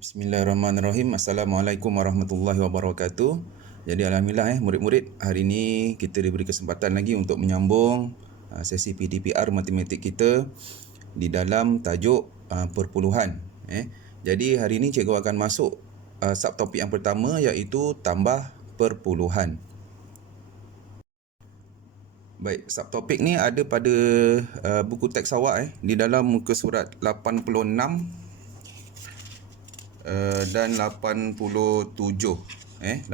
Bismillahirrahmanirrahim. Assalamualaikum warahmatullahi wabarakatuh. Jadi alhamdulillah murid-murid, hari ini kita diberi kesempatan lagi untuk menyambung sesi PDPR matematik kita di dalam tajuk perpuluhan. Jadi hari ini cikgu akan masuk subtopik yang pertama, iaitu tambah perpuluhan. Baik, subtopik ni ada pada buku teks awak di dalam muka surat 86 dan 87. 86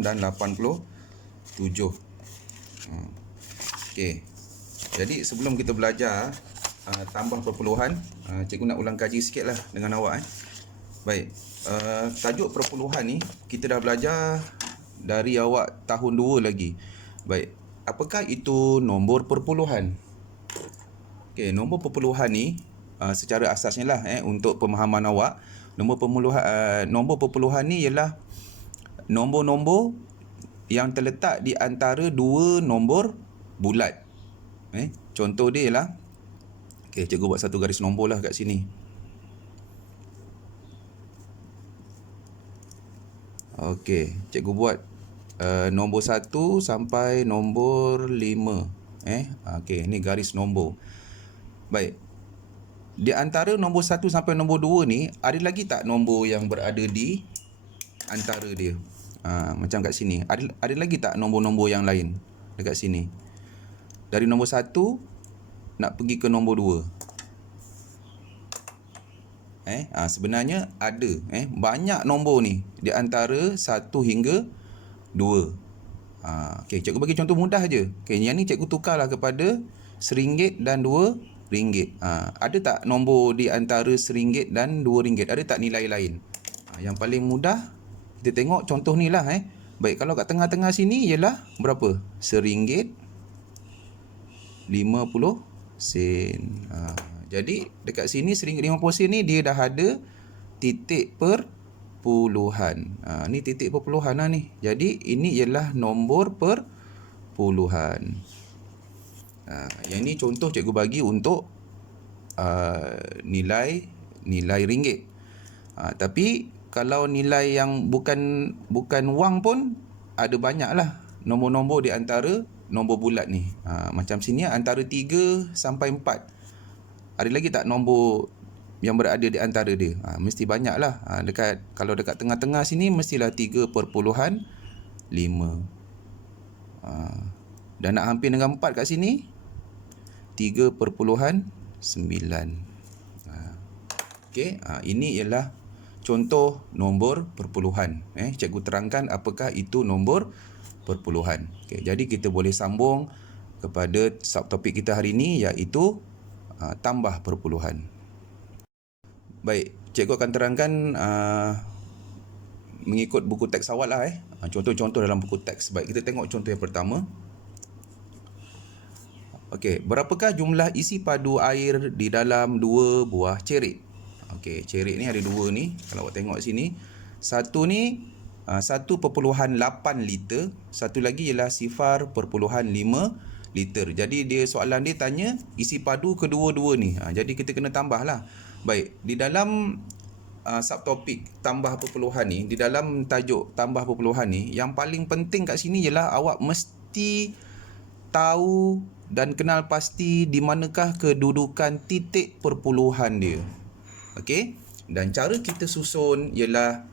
dan 87. Okey. Jadi sebelum kita belajar tambah perpuluhan, cikgu nak ulang kaji sikitlah dengan awak. Baik. Tajuk perpuluhan ni kita dah belajar dari awak tahun 2 lagi. Baik. Apakah itu nombor perpuluhan? Okey, nombor perpuluhan ni secara asasnya lah untuk pemahaman awak, nombor perpuluhan ni ialah nombor-nombor yang terletak di antara dua nombor bulat. Contoh dia ialah, okey, cikgu buat satu garis nombor lah kat sini. Okey, cikgu buat nombor 1 sampai nombor 5. Okey, ni garis nombor. Baik. Di antara nombor 1 sampai nombor 2 ni, ada lagi tak nombor yang berada di antara dia? Macam kat sini. Ada lagi tak nombor-nombor yang lain dekat sini? Dari nombor 1 nak pergi ke nombor 2. Sebenarnya ada. Banyak nombor ni di antara 1 hingga 2. Okey, cikgu bagi contoh mudah je. Okey, yang ni cikgu tukarlah kepada RM1 dan RM2. Ada tak nombor di antara RM1 dan RM2? Ada tak nilai lain? Yang paling mudah kita tengok contoh ni lah. Baik, kalau kat tengah-tengah sini ialah berapa? RM1 50 sen. Jadi dekat sini RM1 50 ni dia dah ada titik perpuluhan. Ni titik perpuluhan lah ni. Jadi ini ialah nombor perpuluhan. Yang ni contoh cikgu bagi untuk nilai ringgit. Tapi kalau nilai yang bukan wang pun ada banyak lah nombor-nombor di antara nombor bulat ni. Macam sini antara 3 sampai 4. Ada lagi tak nombor yang berada di antara dia? Mesti banyak lah. Kalau dekat tengah-tengah sini mestilah 3.5. Dan nak hampir dengan 4 kat sini 3.9. Okey, ini ialah contoh nombor perpuluhan. Cikgu terangkan apakah itu nombor perpuluhan. Okey, jadi kita boleh sambung kepada subtopik kita hari ini, iaitu tambah perpuluhan. Baik, cikgu akan terangkan mengikut buku teks awal lah. Contoh-contoh dalam buku teks. Baik, kita tengok contoh yang pertama. Okey, berapakah jumlah isi padu air di dalam 2 buah cerik? Okey, cerik ni ada 2 ni. Kalau awak tengok sini, satu ni 1.8 liter, satu lagi ialah 0.5 liter. Jadi soalan dia tanya isi padu kedua-dua ni. Jadi kita kena tambah lah. Baik, di dalam subtopik tambah perpuluhan ni, di dalam tajuk tambah perpuluhan ni, yang paling penting kat sini ialah awak mesti tahu dan kenal pasti di manakah kedudukan titik perpuluhan dia. Okey, dan cara kita susun ialah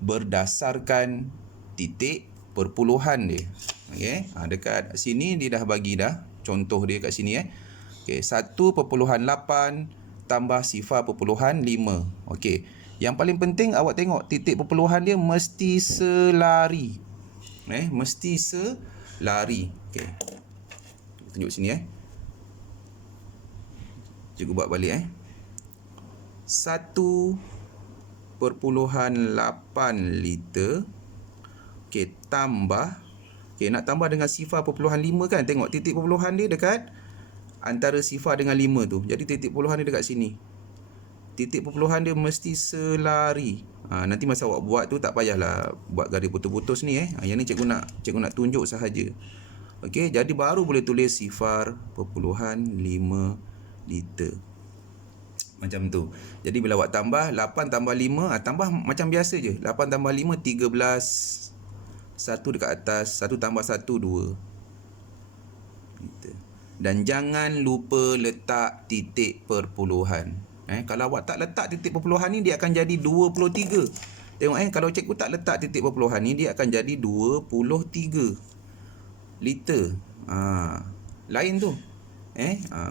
berdasarkan titik perpuluhan dia. Okey, dekat sini dia dah bagi dah contoh dia kat sini. Okey, 1.8 tambah 0.5. Okey, yang paling penting awak tengok titik perpuluhan dia mesti selari. Mesti selari. Okey, tunjuk sini. Cikgu buat balik. 1.8 liter. Okey, tambah. Okey, nak tambah dengan 0.5 kan? Tengok titik perpuluhan dia dekat antara 0 dengan 5 tu. Jadi titik perpuluhan dia dekat sini. Titik perpuluhan dia mesti selari. Nanti masa awak buat tu tak payahlah buat garis putus-putus ni. Yang ni cikgu nak tunjuk sahaja. Okey, jadi baru boleh tulis 0.5 liter. Macam tu. Jadi bila awak tambah 8 tambah 5, tambah macam biasa je. 8 tambah 5 13. 1 dekat atas, 1 tambah 1 2. Gitu. Dan jangan lupa letak titik perpuluhan. Kalau awak tak letak titik perpuluhan ni, dia akan jadi 23. Tengok kalau cikgu tak letak titik perpuluhan ni, dia akan jadi 23 liter. Lain tu.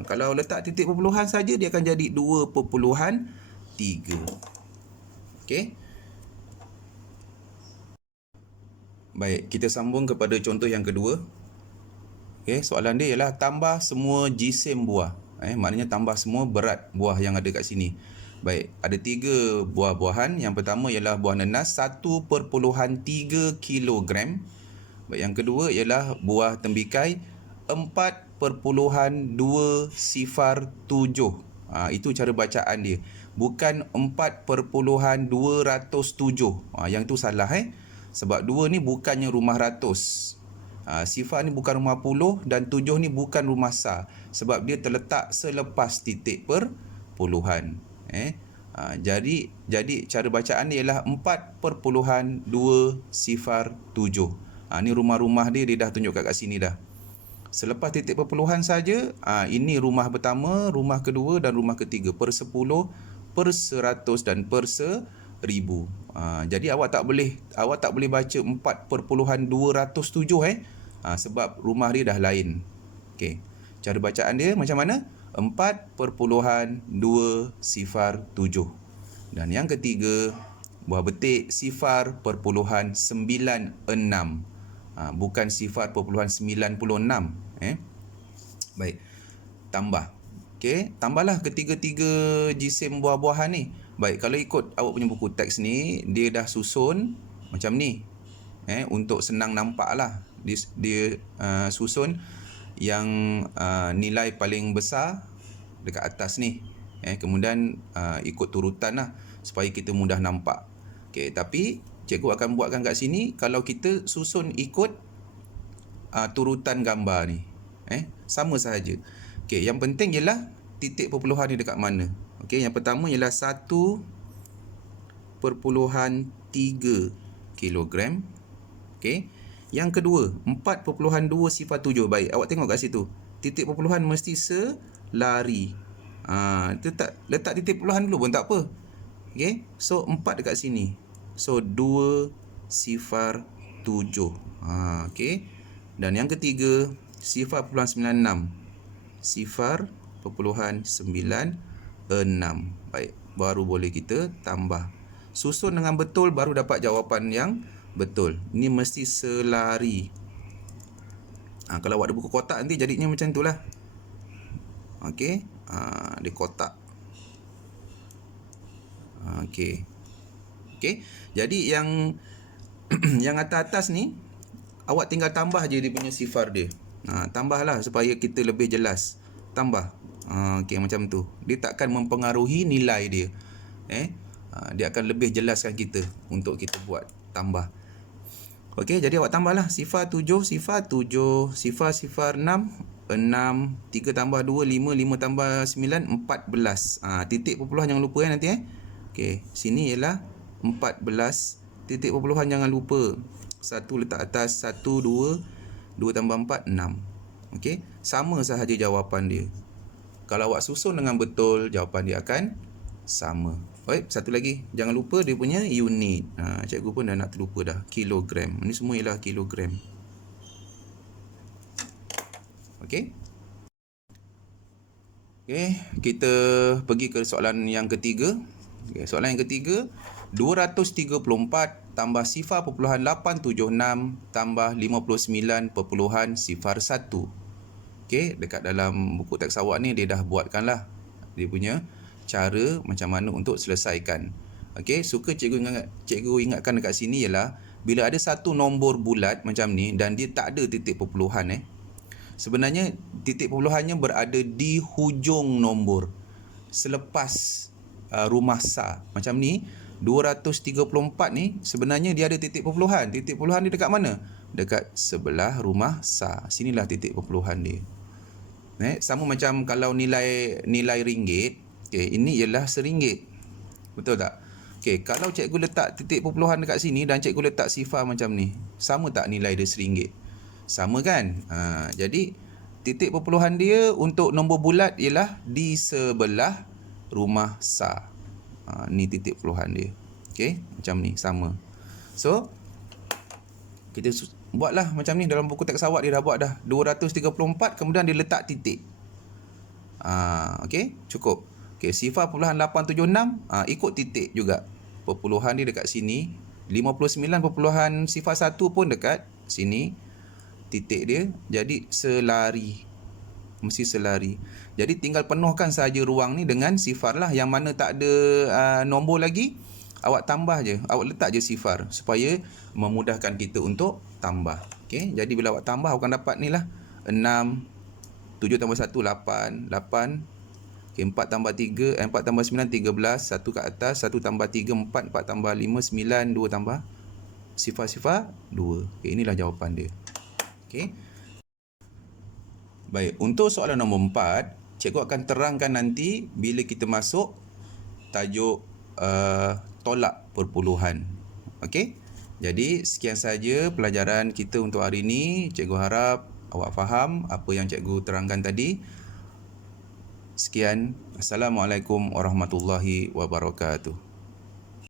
Kalau letak titik perpuluhan saja, dia akan jadi 2.3. Okey. Baik, kita sambung kepada contoh yang kedua. Okey, soalan dia ialah tambah semua jisim buah. Maknanya tambah semua berat buah yang ada kat sini. Baik, ada 3 buah-buahan. Yang pertama ialah buah nanas 1.3 kilogram. Baik, yang kedua ialah buah tembikai 4.207. Itu cara bacaan dia. Bukan 4.207. Yang tu salah Sebab 2 ni bukannya rumah ratus. Sifar ni bukan rumah puluh dan 7 ni bukan rumah sa. Sebab dia terletak selepas titik perpuluhan. Jadi cara bacaan dia ialah 4.207. Ni rumah-rumah dia dah tunjuk kat sini dah. Selepas titik perpuluhan saja, ini rumah pertama, rumah kedua dan rumah ketiga. Per 10, per 100 dan per 1000. Jadi awak tak boleh baca 4.207 sebab rumah dia dah lain. Okey. Cara bacaan dia macam mana? 4.207. Dan yang ketiga, buah betik 0.96. Bukan 0.96. Baik. Tambah. Okey, tambahlah ketiga-tiga jisim buah-buahan ni. Baik, kalau ikut awak punya buku teks ni, dia dah susun macam ni. Untuk senang nampak lah. Dia susun yang nilai paling besar dekat atas ni. Kemudian ikut turutan lah supaya kita mudah nampak. Okey, tapi cikgu akan buatkan kat sini kalau kita susun ikut turutan gambar ni. Sama sahaja. Okey, yang penting ialah titik perpuluhan ni dekat mana. Okey, yang pertama ialah 1.3 kilogram. Okey. Yang kedua, 4.207. Baik, awak tengok kat situ. Titik perpuluhan mesti selari. Letak titik perpuluhan dulu pun tak apa. Okey. So 4 dekat sini. So 207. Okey. Dan yang ketiga 0.96. 0.96. Baik, baru boleh kita tambah. Susun dengan betul baru dapat jawapan yang betul. Ini mesti selari. Kalau awak ada buku kotak nanti jadinya macam itulah. Okey. Dia kotak. Okey. Okey. Jadi yang yang atas-atas ni awak tinggal tambah je dia punya sifar dia. Tambahlah supaya kita lebih jelas. Tambah. Okey, macam tu. Dia takkan mempengaruhi nilai dia. Dia akan lebih jelaskan kita untuk kita buat tambah. Okey, jadi awak tambahlah sifar 7, sifar 7, sifar 6, 6, 3 tambah 2, 5, 5 tambah 9, 14. Titik perpuluhan jangan lupa nanti Okey, sini ialah 14. Titik perpuluhan jangan lupa. 1 letak atas, 1, 2, 2 tambah 4, 6. Okey, sama sahaja jawapan dia. Kalau awak susun dengan betul, jawapan dia akan sama. Baik, satu lagi. Jangan lupa dia punya unit. Cikgu pun dah nak terlupa dah. Kilogram. Ini semua ialah kilogram. Okey. Okey, kita pergi ke soalan yang ketiga. Soalan yang ketiga, 234 tambah 0.876 tambah 59.01. Okey, dekat dalam buku teks awak ni dia dah buatkanlah dia punya cara macam mana untuk selesaikan. Okey, suka cikgu ingatkan dekat sini ialah bila ada satu nombor bulat macam ni dan dia tak ada titik perpuluhan sebenarnya titik perpuluhannya berada di hujung nombor selepas rumah sa. Macam ni 234 ni sebenarnya dia ada titik perpuluhan. Titik perpuluhan dia dekat mana? Dekat sebelah rumah sa. Sinilah titik perpuluhan dia. Sama macam kalau nilai ringgit, Okey, ini ialah RM1. Betul tak? Okey, kalau cikgu letak titik perpuluhan dekat sini dan cikgu letak sifar macam ni, sama tak nilai dia RM1? Sama kan? Jadi titik perpuluhan dia untuk nombor bulat ialah di sebelah rumah SAR. Ni titik perpuluhan dia. Okey, macam ni, sama. So, kita buatlah macam ni dalam buku teks awak dia dah buat dah. 234 kemudian dia letak titik. Okey, cukup. Okey, sifar perpuluhan 876 ikut titik juga. Perpuluhan dia dekat sini. 59 perpuluhan sifar 1 pun dekat sini. Titik dia. Jadi selari. Mesti selari. Jadi tinggal penuhkan saja ruang ni dengan sifar lah. Yang mana tak ada nombor lagi, awak tambah je. Awak letak je sifar supaya memudahkan kita untuk tambah. Okey, jadi bila awak tambah awak akan dapat ni lah. 6, 7 tambah 1, 8. 8. Okay, 4 tambah 3, 4 tambah 9, 13. 1 kat atas, 1 tambah 3, 4. 4 tambah 5, 9. 2 tambah sifar-sifar 2. Okay, inilah jawapan dia. Okay. Baik, untuk soalan nombor 4, cikgu akan terangkan nanti bila kita masuk tajuk tolak perpuluhan. Okey. Jadi sekian saja pelajaran kita untuk hari ini. Cikgu harap awak faham apa yang cikgu terangkan tadi. Sekian. Assalamualaikum warahmatullahi wabarakatuh.